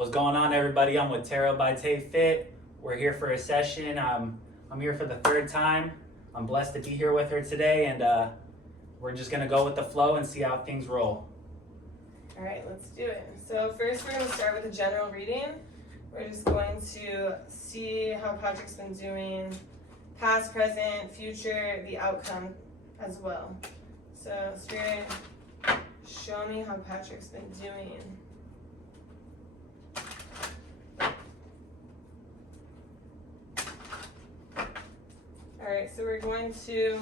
What's going on, everybody? I'm with Tarot by TAYFIT. We're here for a session. I'm here for the third time. I'm blessed to be here with her today, and we're just gonna go with the flow and see how things roll. All right, let's do it. So first we're going to start with a general reading. We're just going to see how Patrick's been doing, past, present, future, the outcome as well. So Spirit, show me how Patrick's been doing. All right, so I'm going to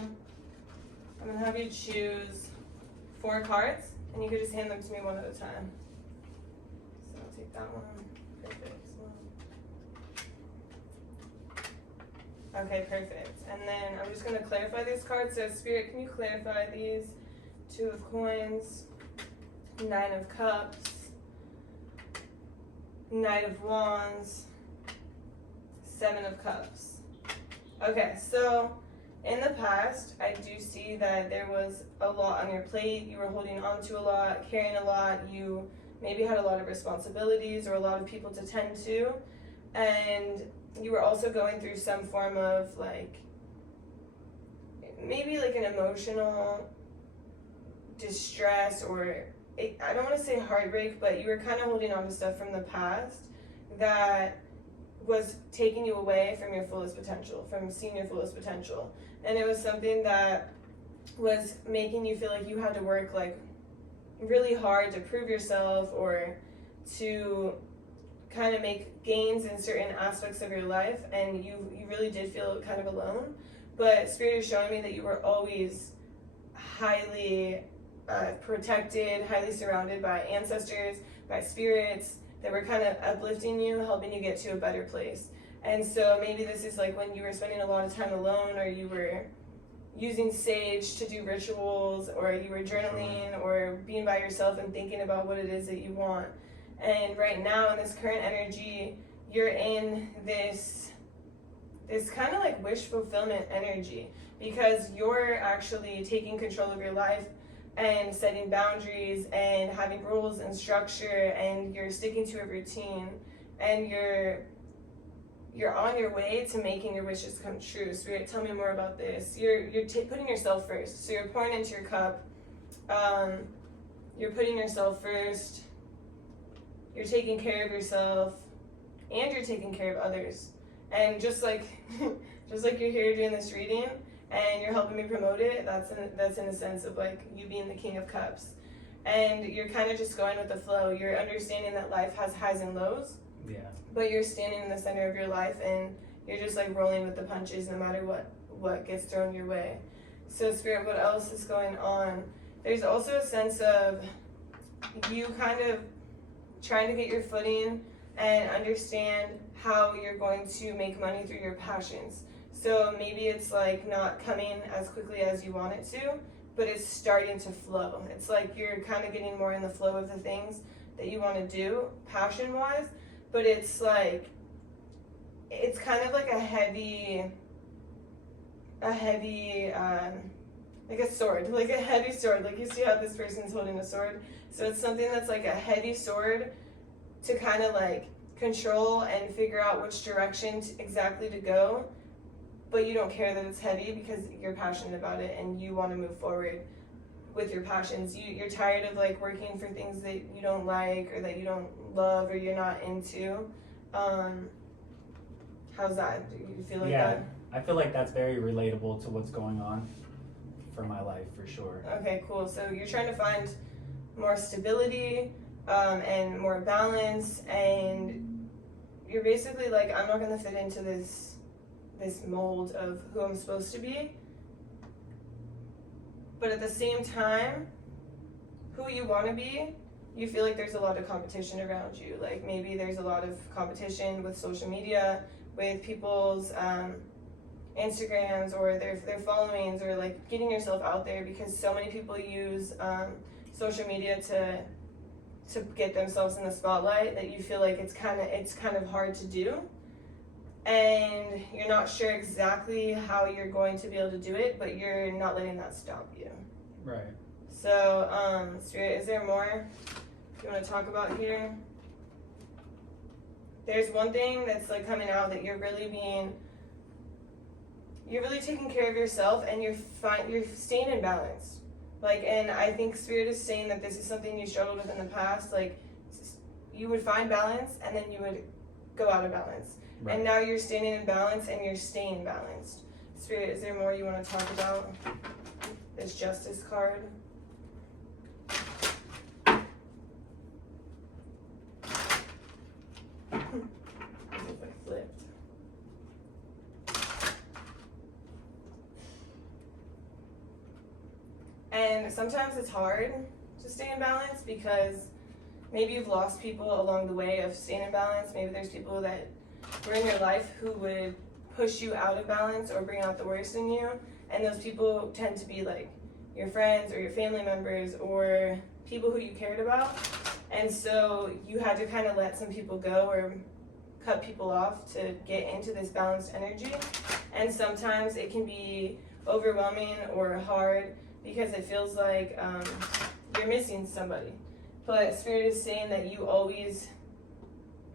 have you choose 4 cards, and you could just hand them to me one at a time. So I'll take that one. Perfect. Okay, perfect. And then I'm just going to clarify these cards. So Spirit, can you clarify these? 2 of Coins, 9 of Cups, Knight of Wands, 7 of Cups. Okay, so in the past, I do see that there was a lot on your plate. You were holding on to a lot, carrying a lot. You maybe had a lot of responsibilities or a lot of people to tend to. And you were also going through some form of maybe like an emotional distress, or I don't want to say heartbreak, but you were kind of holding on to stuff from the past that was taking you away from your fullest potential, from seeing your fullest potential. And it was something that was making you feel like you had to work really hard to prove yourself, or to kind of make gains in certain aspects of your life, and you really did feel kind of alone. But Spirit is showing me that you were always highly protected, highly surrounded by ancestors, by spirits that were kind of uplifting you, helping you get to a better place. And so maybe this is like when you were spending a lot of time alone, or you were using sage to do rituals, or you were journaling, or being by yourself and thinking about what it is that you want. And right now in this current energy, you're in this kind of like wish fulfillment energy, because you're actually taking control of your life and setting boundaries and having rules and structure, and you're sticking to a routine, and you're on your way to making your wishes come true. Spirit, tell me more about this. You're putting yourself first. So you're pouring into your cup. You're putting yourself first. You're taking care of yourself, and you're taking care of others. And just like you're here doing this reading, and you're helping me promote it, that's in a sense of like you being the King of Cups. And you're kind of just going with the flow. You're understanding that life has highs and lows. Yeah. But you're standing in the center of your life, and you're just like rolling with the punches no matter what gets thrown your way. So Spirit, what else is going on? There's also a sense of you kind of trying to get your footing and understand how you're going to make money through your passions. So maybe it's like not coming as quickly as you want it to, but it's starting to flow. It's like you're kind of getting more in the flow of the things that you want to do passion-wise, but it's kind of like a heavy, like a sword, like a heavy sword. Like you see how this person's holding a sword? So it's something that's like a heavy sword to kind of like control and figure out which direction exactly to go. But you don't care that it's heavy because you're passionate about it and you want to move forward with your passions. You're tired of like working for things that you don't like, or that you don't love, or you're not into. How's that? Do you feel like that? I feel like that's very relatable to what's going on for my life, for sure. Okay, cool. So you're trying to find more stability and more balance, and you're basically like, I'm not going to fit into this mold of who I'm supposed to be. But at the same time, who you want to be, you feel like there's a lot of competition around you. Like maybe there's a lot of competition with social media, with people's Instagrams, or their followings, or like getting yourself out there, because so many people use social media to get themselves in the spotlight, that you feel like it's kind of hard to do. And you're not sure exactly how you're going to be able to do it, but you're not letting that stop you. Right. So, Spirit, is there more you want to talk about here? there's one thing that's like coming out, that you're really taking care of yourself, and you're staying in balance. Like, and I think Spirit is saying that this is something you struggled with in the past. Like, you would find balance and then you would go out of balance. Right. And now you're standing in balance and you're staying balanced. Spirit, is there more you want to talk about? This Justice card. Flipped. And sometimes it's hard to stay in balance because maybe you've lost people along the way of staying in balance. Maybe there's people that were in your life who would push you out of balance or bring out the worst in you. And those people tend to be like your friends or your family members or people who you cared about. And so you had to kind of let some people go or cut people off to get into this balanced energy. And sometimes it can be overwhelming or hard because it feels like you're missing somebody. But Spirit is saying that you always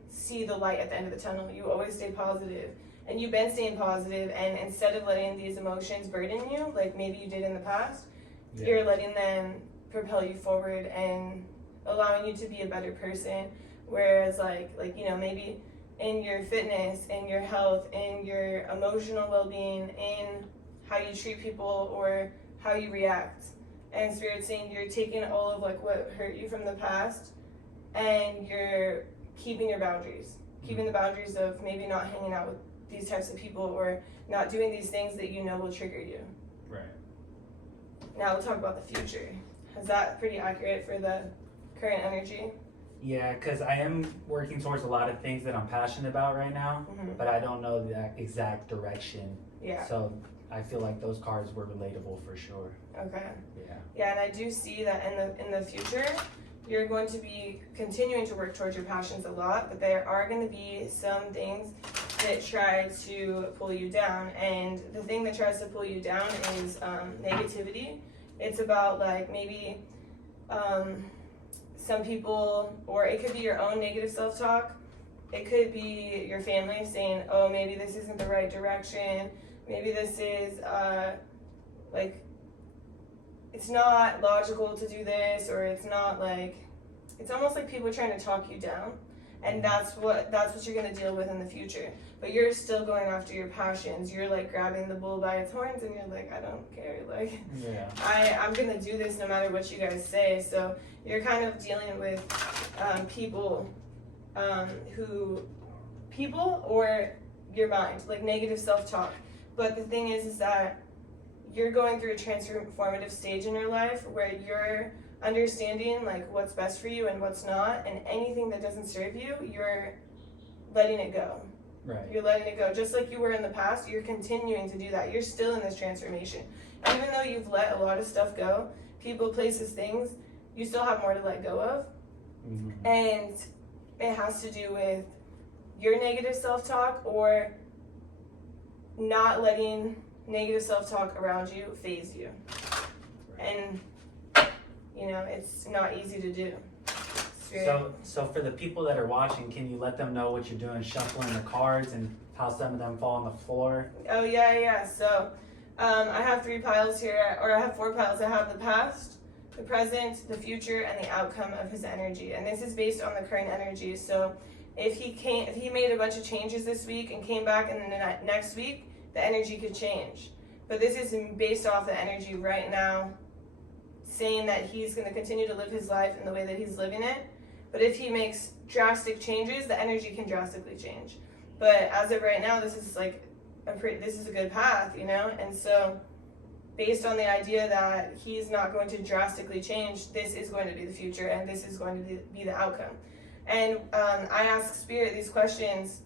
see the light at the end of the tunnel. You always stay positive. And you've been staying positive, and instead of letting these emotions burden you, like maybe you did in the past, you're letting them propel you forward and allowing you to be a better person. Whereas like you know, maybe in your fitness, in your health, in your emotional well-being, in how you treat people or how you react. And Spirit's saying you're taking all of like what hurt you from the past and you're keeping your boundaries. Keeping the boundaries of maybe not hanging out with these types of people or not doing these things that you know will trigger you. Right. Now we'll talk about the future. Is that pretty accurate for the current energy? Yeah, because I am working towards a lot of things that I'm passionate about right now, but I don't know the exact direction. Yeah. So I feel like those cards were relatable for sure. Okay. Yeah. Yeah, and I do see that in the future, you're going to be continuing to work towards your passions a lot, but there are going to be some things that try to pull you down. And the thing that tries to pull you down is negativity. It's about like maybe some people, or it could be your own negative self-talk. It could be your family saying, oh, maybe this isn't the right direction. Maybe this is like, it's not logical to do this, or it's not like, it's almost like people trying to talk you down. And that's what you're gonna deal with in the future. But you're still going after your passions. You're like grabbing the bull by its horns and you're like, I don't care. Like, I'm gonna do this no matter what you guys say. So you're kind of dealing with people or your mind, like negative self-talk. But the thing is that you're going through a transformative stage in your life where you're understanding like what's best for you and what's not, and anything that doesn't serve you, you're letting it go. Right. You're letting it go. Just like you were in the past, you're continuing to do that. You're still in this transformation. Even though you've let a lot of stuff go, people, places, things, you still have more to let go of. And it has to do with your negative self-talk or not letting negative self-talk around you phase you. And you know, it's not easy to do. So for the people that are watching, can you let them know what you're doing, shuffling the cards and how some of them fall on the floor? Oh yeah. So I have 3 piles here, or I have 4 piles. I have the past, the present, the future, and the outcome of his energy. And this is based on the current energy. So if he made a bunch of changes this week and came back in the next week, the energy could change. But this is based off the energy right now, saying that he's going to continue to live his life in the way that he's living it. But if he makes drastic changes, the energy can drastically change. But as of right now, this is like this is a good path, you know? And so based on the idea that he's not going to drastically change, this is going to be the future and this is going to be the outcome. And I ask Spirit these questions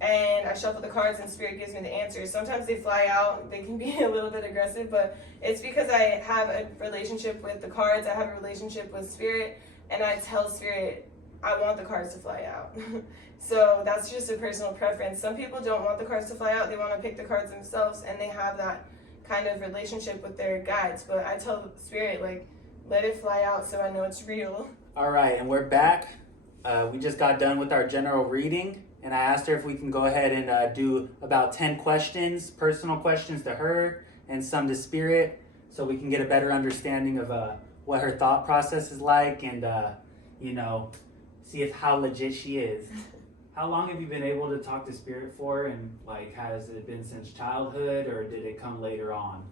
and I shuffle the cards and Spirit gives me the answers. Sometimes they fly out, they can be a little bit aggressive, but it's because I have a relationship with the cards, I have a relationship with Spirit, and I tell Spirit, I want the cards to fly out. So that's just a personal preference. Some people don't want the cards to fly out, they want to pick the cards themselves, and they have that kind of relationship with their guides. But I tell Spirit, like, let it fly out so I know it's real. All right, and we're back. We just got done with our general reading. and I asked her if we can go ahead and do about 10 questions, personal questions to her and some to Spirit, so we can get a better understanding of what her thought process is like, and see how legit she is. How long have you been able to talk to Spirit for, and like, has it been since childhood, or did it come later on?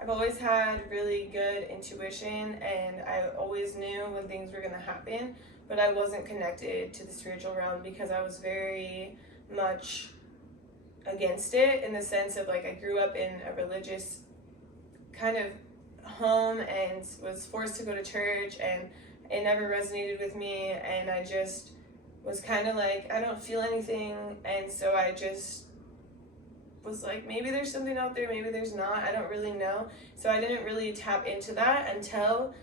I've always had really good intuition, and I always knew when things were going to happen, but I wasn't connected to the spiritual realm because I was very much against it, in the sense of like I grew up in a religious kind of home and was forced to go to church, and it never resonated with me, and I just was kind of like, I don't feel anything, and so I just was like, maybe there's something out there, maybe there's not, I don't really know. So I didn't really tap into that until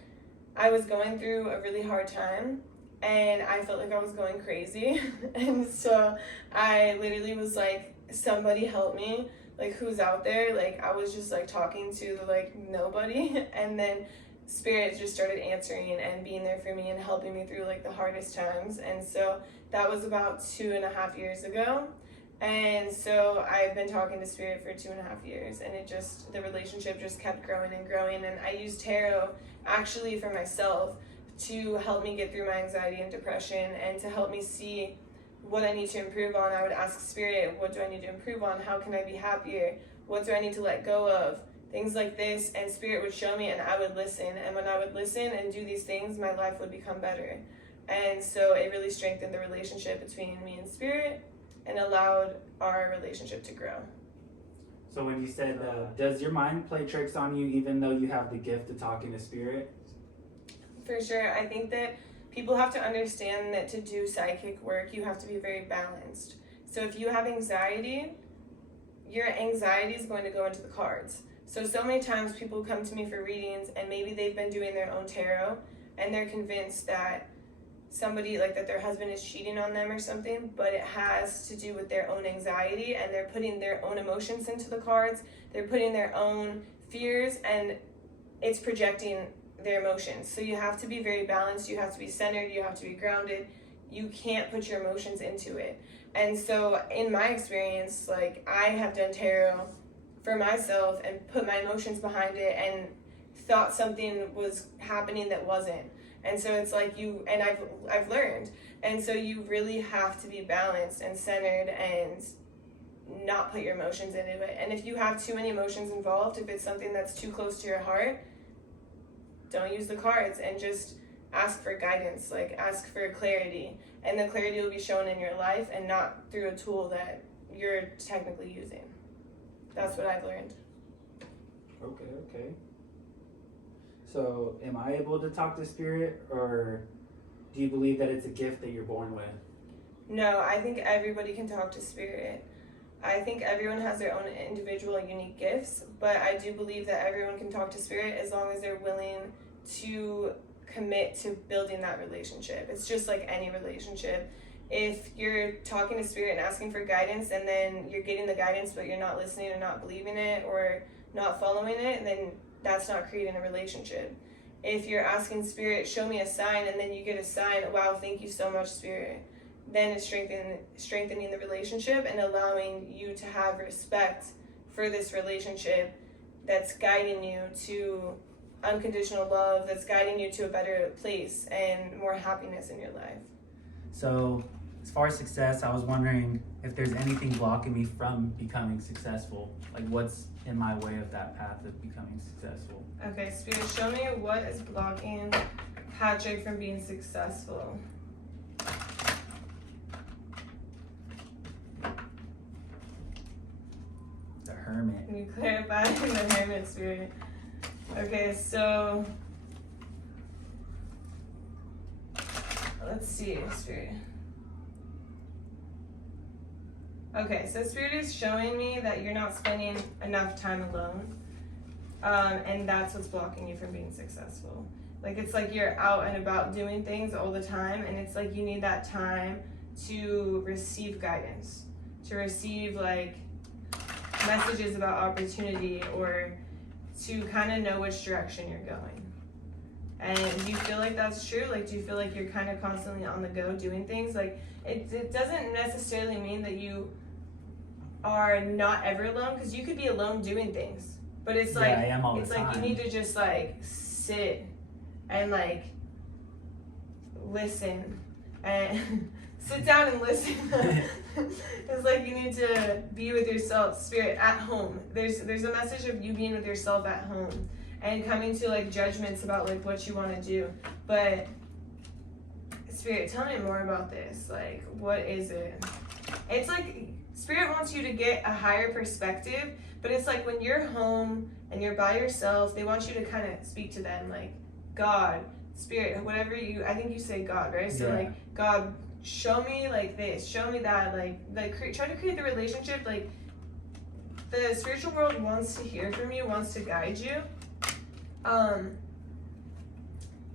I was going through a really hard time, and I felt like I was going crazy. And so I literally was like, somebody help me, like, who's out there? Like, I was just like talking to like nobody, and then Spirit just started answering and being there for me and helping me through like the hardest times. And so that was about 2.5 years ago. And so I've been talking to Spirit for 2.5 years, and the relationship just kept growing and growing. And I used tarot actually for myself to help me get through my anxiety and depression, and to help me see what I need to improve on. I would ask Spirit, what do I need to improve on? How can I be happier? What do I need to let go of? Things like this. And Spirit would show me, and I would listen. And when I would listen and do these things, my life would become better. And so it really strengthened the relationship between me and Spirit, and allowed our relationship to grow. So when you said, does your mind play tricks on you even though you have the gift of talking to Spirit? For sure. I think that people have to understand that to do psychic work, you have to be very balanced. So if you have anxiety, your anxiety is going to go into the cards. So many times people come to me for readings, and maybe they've been doing their own tarot, and they're convinced that somebody, like that their husband is cheating on them or something, but it has to do with their own anxiety, and they're putting their own emotions into the cards, they're putting their own fears, and it's projecting their emotions. So you have to be very balanced, you have to be centered, you have to be grounded, you can't put your emotions into it. And so in my experience, like, I have done tarot for myself and put my emotions behind it and thought something was happening that wasn't. And so it's like I've learned. And so you really have to be balanced and centered and not put your emotions into it. And if you have too many emotions involved, if it's something that's too close to your heart, don't use the cards, and just ask for guidance, like ask for clarity. And the clarity will be shown in your life and not through a tool that you're technically using. That's what I've learned. Okay. So, am I able to talk to Spirit, or do you believe that it's a gift that you're born with? No, I think everybody can talk to Spirit. I think everyone has their own individual unique gifts, but I do believe that everyone can talk to Spirit as long as they're willing to commit to building that relationship. It's just like any relationship. If you're talking to Spirit and asking for guidance, and then you're getting the guidance but you're not listening or not believing it or not following it, then that's not creating a relationship. If you're asking Spirit, show me a sign, and then you get a sign, wow, thank you so much, Spirit, then it's strengthening the relationship and allowing you to have respect for this relationship that's guiding you to unconditional love, that's guiding you to a better place and more happiness in your life. So, as far as success, I was wondering if there's anything blocking me from becoming successful. Like, what's in my way of that path of becoming successful? Okay, Spirit, show me what is blocking Patrick from being successful. The Hermit. Can you clarify the Hermit, Spirit? Okay, so let's see, Spirit. Okay, so Spirit is showing me that you're not spending enough time alone, and that's what's blocking you from being successful. Like, it's like you're out and about doing things all the time, and it's like you need that time to receive guidance, to receive like messages about opportunity, or to kind of know which direction you're going. And do you feel like that's true? Like, do you feel like you're kind of constantly on the go doing things? Like, it doesn't necessarily mean that you are not ever alone, because you could be alone doing things. But it's like, I am all it's the like time. you need to just like sit and like listen and sit down and listen. It's like you need to be with yourself, spirit, at home. There's a message of you being with yourself at home and coming to like judgments about like what you want to do. But spirit, tell me more about this. Like, what is it? It's like spirit wants you to get a higher perspective, but it's like when you're home and you're by yourself, they want you to kind of speak to them like God, spirit, whatever you, I think you say God, right? So like, God, show me like this, show me that, try to create the relationship. Like, the spiritual world wants to hear from you, wants to guide you,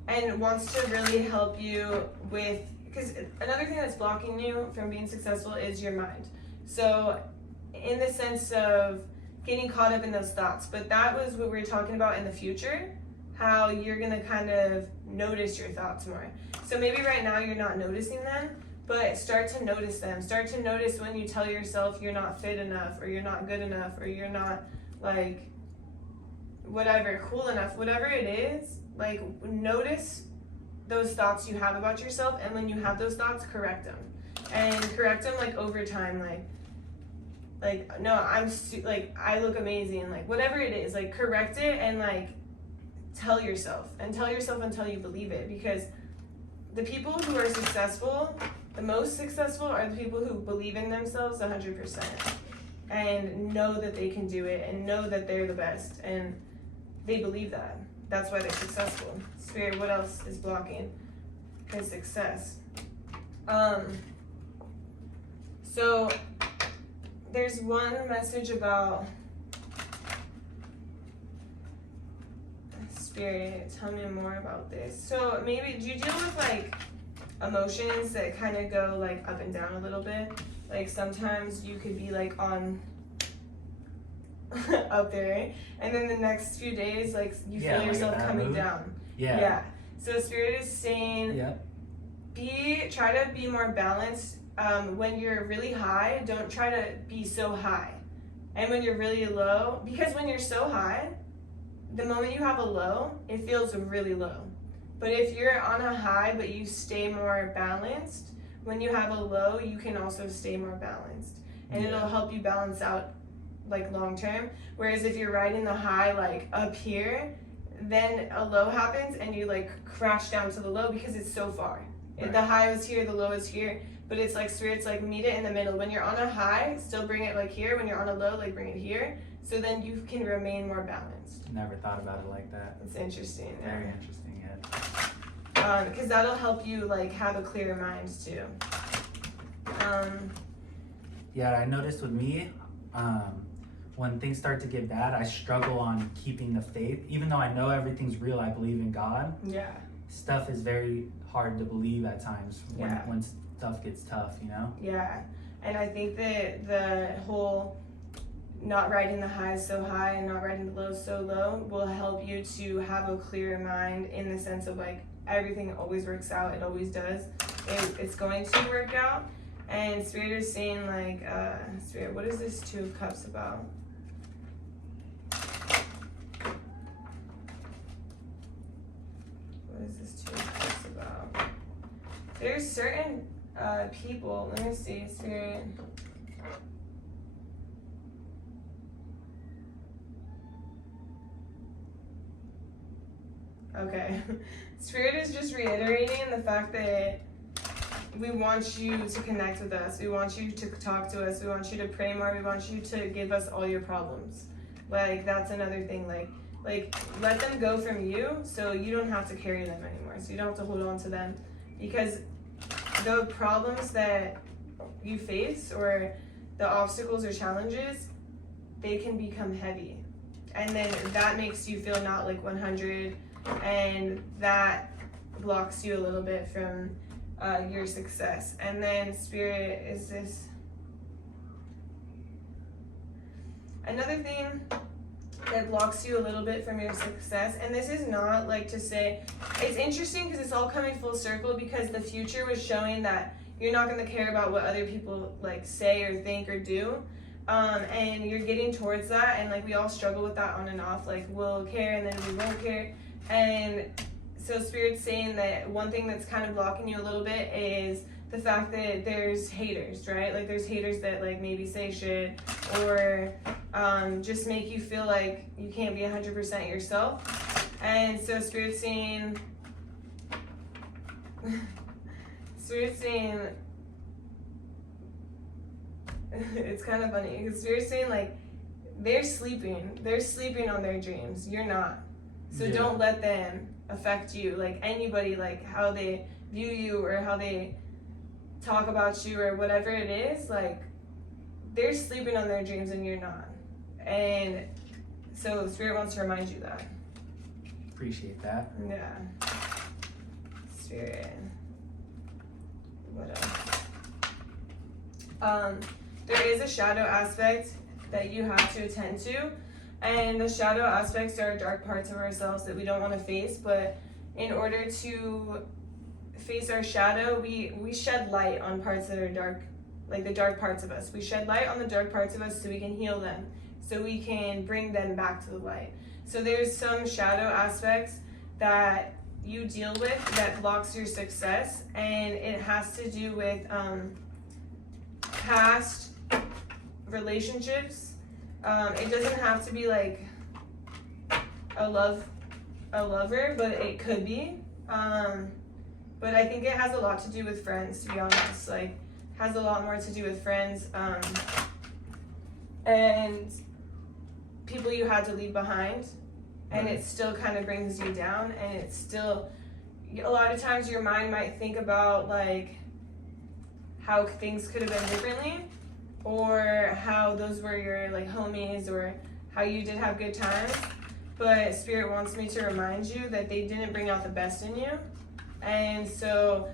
and wants to really help you with, because another thing that's blocking you from being successful is your mind. So in the sense of getting caught up in those thoughts, but that was what we were talking about in the future, how you're gonna kind of notice your thoughts more. So maybe right now you're not noticing them, but start to notice them. Start to notice when you tell yourself you're not fit enough, or you're not good enough, or you're not like whatever, cool enough, whatever it is. Like, notice those thoughts you have about yourself, and when you have those thoughts, correct them. And correct them like over time, like no, like I look amazing, like whatever it is, like correct it and like tell yourself until you believe it. Because the people who are successful, the most successful, are the people who believe in themselves 100% and know that they can do it and know that they're the best, and they believe that. That's why they're successful. Spirit, what else is blocking his success? So there's one message about spirit. Tell me more about this. So maybe, do you deal with like emotions that kind of go like up and down a little bit? Like sometimes you could be like on up there, and then the next few days like you feel yourself coming down. Yeah. So spirit is saying, try to be more balanced. When you're really high, don't try to be so high. And when you're really low, because when you're so high, the moment you have a low, it feels really low. But if you're on a high but you stay more balanced, when you have a low, you can also stay more balanced. And it'll help you balance out like long term. Whereas if you're riding the high like up here, then a low happens and you like crash down to the low because it's so far. Right. The high is here, the low is here, but it's like spirit's like meet it in the middle. When you're on a high, still bring it like here. When you're on a low, like bring it here. So then you can remain more balanced. Never thought about it like that. It's interesting. Very interesting, yeah. Because that'll help you like have a clearer mind too. Yeah, I noticed with me, when things start to get bad, I struggle on keeping the faith. Even though I know everything's real, I believe in God. Yeah. Stuff is very hard to believe at times when stuff gets tough, you know? Yeah. And I think that the whole not riding the highs so high and not riding the lows so low will help you to have a clearer mind, in the sense of like everything always works out. It always does. It's going to work out. And spirit is saying like, spirit, what is this Two of Cups about? What is this Two of Cups about? There's certain people, let me see, spirit. Okay. Spirit is just reiterating the fact that we want you to connect with us. We want you to talk to us. We want you to pray more. We want you to give us all your problems. Like, that's another thing. Like let them go from you so you don't have to carry them anymore. So you don't have to hold on to them. Because the problems that you face, or the obstacles or challenges, they can become heavy. And then that makes you feel not like 100, and that blocks you a little bit from your success. And then spirit is this. Another thing that blocks you a little bit from your success. And this is not like to say, it's interesting because it's all coming full circle, because the future was showing that you're not going to care about what other people like say or think or do. And you're getting towards that, and like we all struggle with that on and off, like we'll care and then we won't care. And so Spirit's saying that one thing that's kind of blocking you a little bit is the fact that there's haters, right? Like there's haters that like maybe say shit or just make you feel like you can't be 100% yourself. And so Spirit's saying it's kind of funny because Spirit's saying like they're sleeping on their dreams. You're not. So don't let them affect you. Like anybody, like how they view you or how they talk about you or whatever it is, like they're sleeping on their dreams and you're not. And so Spirit wants to remind you that. Appreciate that. Yeah. Spirit. What else? There is a shadow aspect that you have to attend to, and the shadow aspects are dark parts of ourselves that we don't want to face. But in order to face our shadow, we shed light on parts that are dark, like the dark parts of us. We shed light on the dark parts of us so we can heal them, so we can bring them back to the light. So there's some shadow aspects that you deal with that blocks your success, and it has to do with past relationships. It doesn't have to be like a lover, but it could be. But I think it has a lot to do with friends, to be honest. Like, has a lot more to do with friends and people you had to leave behind. And it still kind of brings you down, and it's still, a lot of times your mind might think about like how things could have been differently, or how those were your like homies, or how you did have good times. But Spirit wants me to remind you that they didn't bring out the best in you. And so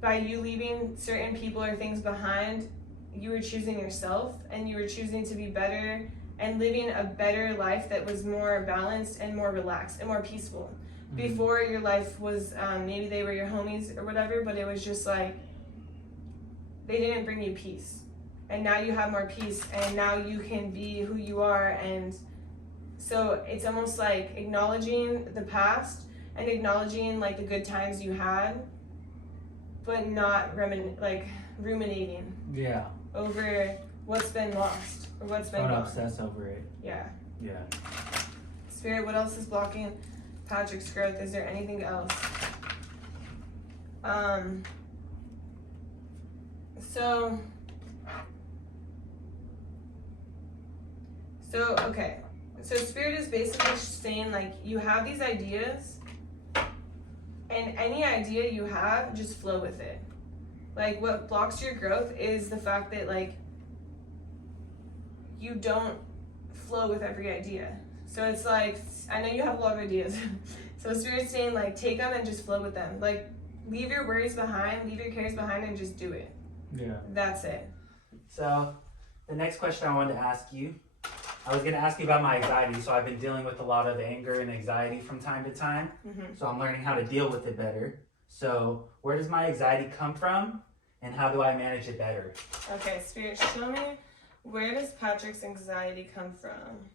by you leaving certain people or things behind, you were choosing yourself, and you were choosing to be better and living a better life that was more balanced and more relaxed and more peaceful. Mm-hmm. Before, your life was, maybe they were your homies or whatever, but it was just like, they didn't bring you peace. And now you have more peace, and now you can be who you are. And so it's almost like acknowledging the past and acknowledging like the good times you had, but not ruminating over what's been lost or what's been gone. Don't obsess over it. Yeah. Yeah. Spirit, what else is blocking Patrick's growth? Is there anything else? Okay. So Spirit is basically saying like you have these ideas, and any idea you have, just flow with it. Like what blocks your growth is the fact that like you don't flow with every idea. So it's like, I know you have a lot of ideas. So Spirit's saying like take them and just flow with them. Like leave your worries behind, leave your cares behind, and just do it. Yeah. That's it. So the next question I wanted to ask you, I was going to ask you about my anxiety. So I've been dealing with a lot of anger and anxiety from time to time. Mm-hmm. So I'm learning how to deal with it better. So where does my anxiety come from, and how do I manage it better? Okay, Spirit, show me, where does Patrick's anxiety come from?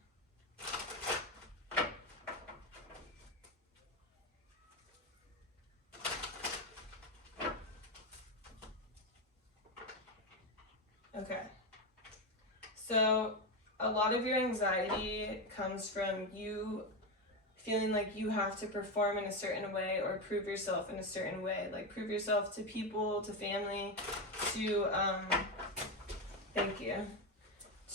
Okay. So a lot of your anxiety comes from you feeling like you have to perform in a certain way or prove yourself in a certain way. Like prove yourself to people, to family, to, thank you,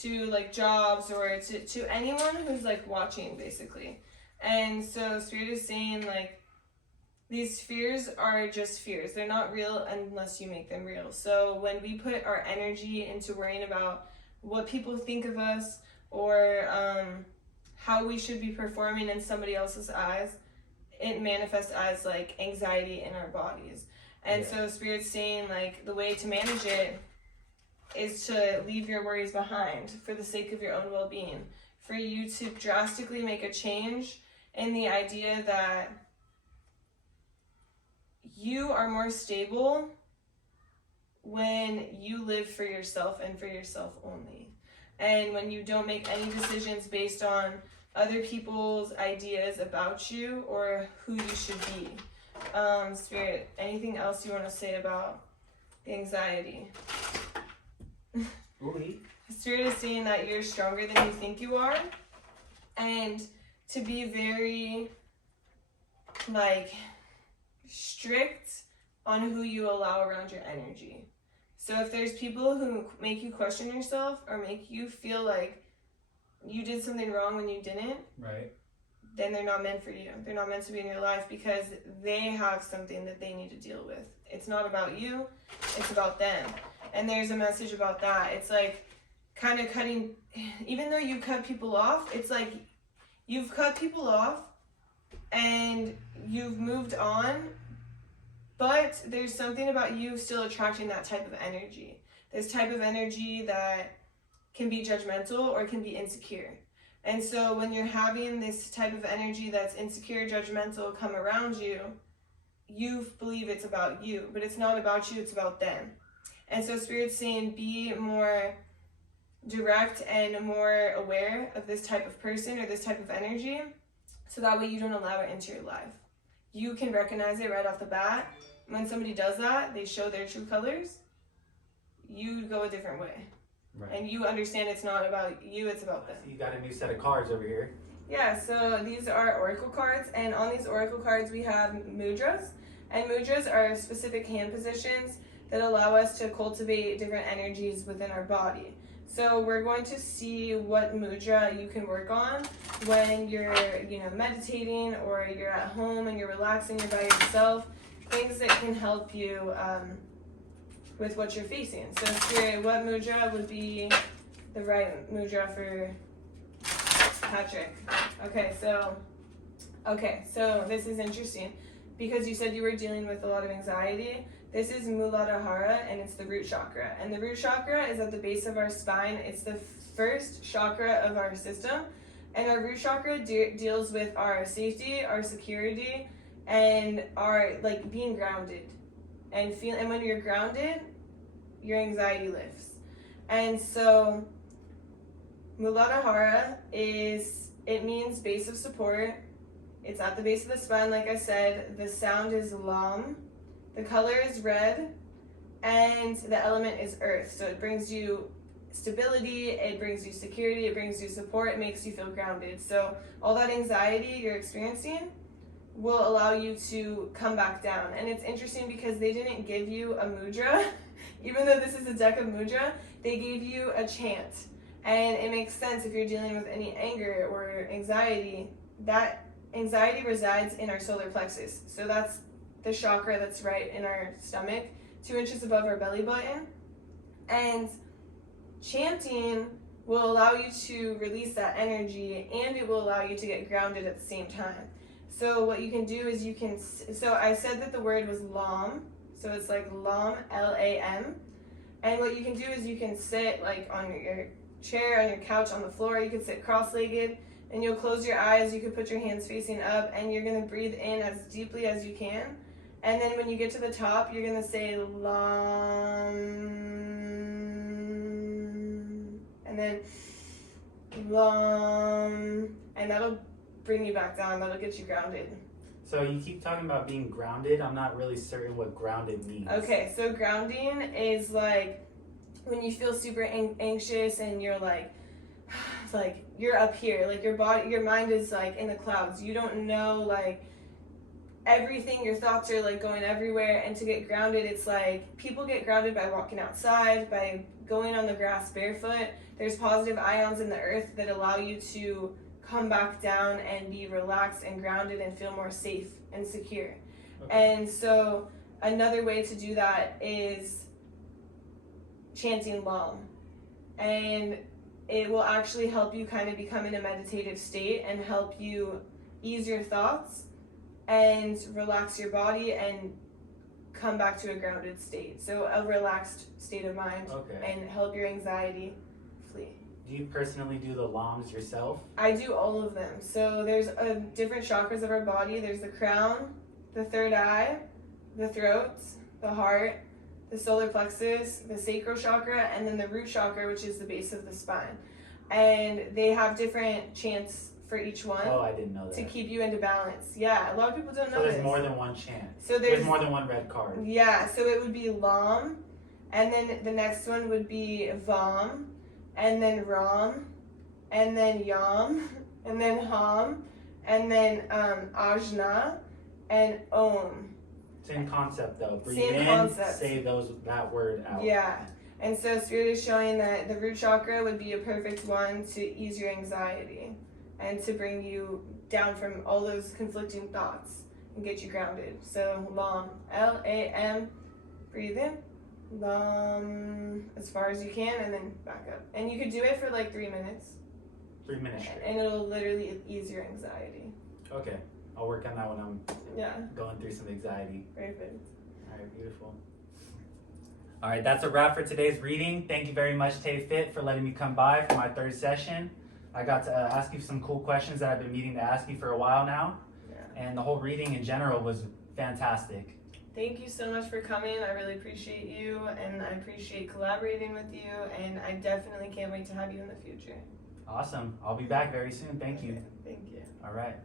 to like jobs, or to anyone who's like watching basically. And so Spirit is saying like, these fears are just fears. They're not real unless you make them real. So when we put our energy into worrying about what people think of us, or how we should be performing in somebody else's eyes, it manifests as like anxiety in our bodies. And so Spirit's saying like the way to manage it is to leave your worries behind for the sake of your own well-being, for you to drastically make a change in the idea that you are more stable when you live for yourself and for yourself only. And when you don't make any decisions based on other people's ideas about you or who you should be. Spirit, anything else you want to say about the anxiety? Spirit is saying that you're stronger than you think you are, and to be very like strict on who you allow around your energy. So if there's people who make you question yourself or make you feel like you did something wrong when you didn't, right, then they're not meant for you. They're not meant to be in your life because they have something that they need to deal with. It's not about you, it's about them. And there's a message about that. It's like kind of cutting, even though you cut people off, it's like you've cut people off and you've moved on, but there's something about you still attracting that type of energy. This type of energy that can be judgmental or can be insecure. And so when you're having this type of energy that's insecure, judgmental come around you, you believe it's about you, but it's not about you, it's about them. And so Spirit's saying be more direct and more aware of this type of person or this type of energy, so that way you don't allow it into your life. You can recognize it right off the bat. When somebody does that, they show their true colors, you go a different way. right. And you understand it's not about you, it's about them. You got a new set of cards over here. Yeah, so these are oracle cards, and on these oracle cards we have mudras. And mudras are specific hand positions that allow us to cultivate different energies within our body. So we're going to see what mudra you can work on when you're, meditating, or you're at home and you're relaxing, you're by yourself. Things that can help you with what you're facing. So Spirit, what mudra would be the right mudra for Patrick? Okay, so this is interesting because you said you were dealing with a lot of anxiety. This is Muladhara, and it's the root chakra. And the root chakra is at the base of our spine. It's the first chakra of our system. And our root chakra deals with our safety, our security, and our being grounded. And when you're grounded, your anxiety lifts. And so Muladhara means base of support. It's at the base of the spine, like I said. The sound is Lam. The color is red, and the element is earth. So it brings you stability, it brings you security, it brings you support, it makes you feel grounded. So all that anxiety you're experiencing will allow you to come back down. And it's interesting because they didn't give you a mudra. Even though this is a deck of mudra, they gave you a chant. And it makes sense if you're dealing with any anger or anxiety. That anxiety resides in our solar plexus. So that's the chakra that's right in our stomach, 2 inches above our belly button. And chanting will allow you to release that energy, and it will allow you to get grounded at the same time. So what you can do is so I said that the word was Lam, so it's like Lam, L-A-M. And what you can do is you can sit on your chair, on your couch, on the floor. You can sit cross-legged, and you'll close your eyes. You can put your hands facing up, and you're going to breathe in as deeply as you can. And then when you get to the top, you're going to say Lam, and then Lam, and that'll bring you back down. That'll get you grounded. So you keep talking about being grounded. I'm not really certain what grounded means. Okay, so grounding is when you feel super anxious and you're you're up here, your mind is in the clouds. You don't know everything, your thoughts are going everywhere. And to get grounded, it's people get grounded by walking outside, by going on the grass barefoot. There's positive ions in the earth that allow you to come back down and be relaxed and grounded and feel more safe and secure. Okay. And so another way to do that is chanting Lam. And it will actually help you kind of become in a meditative state and help you ease your thoughts and relax your body and come back to a grounded state. So a relaxed state of mind. Okay. And help your anxiety flee. Do you personally do the LOMs yourself? I do all of them. So there's different chakras of our body. There's the crown, the third eye, the throat, the heart, the solar plexus, the sacral chakra, and then the root chakra, which is the base of the spine. And they have different chants for each one. Oh, I didn't know that. To keep you into balance. Yeah, a lot of people don't know So this. there's more than one chant. So There's more than one red card. Yeah, so it would be Lam, and then the next one would be Vam, and then Ram, and then Yam, and then Ham, and then Ajna, and Om. Same concept though. Breathe Same in, concept. say that word out. Yeah. And so Spirit is showing that the root chakra would be a perfect one to ease your anxiety and to bring you down from all those conflicting thoughts and get you grounded. So Lam, L-A-M, breathe in, Lam, as far as you can, and then back up. And you could do it for like 3 minutes. 3 minutes straight. And it'll literally ease your anxiety. Okay. I'll work on that when I'm Yeah, going through some anxiety. perfect. All right, beautiful. All right, that's a wrap for today's reading. Thank you very much, TAYFIT, for letting me come by for my third session. I got to ask you some cool questions that I've been meaning to ask you for a while now. Yeah. And the whole reading in general was fantastic. Thank you so much for coming. I really appreciate you, and I appreciate collaborating with you, and I definitely can't wait to have you in the future. Awesome. I'll be back very soon. Thank you. Thank you. All right.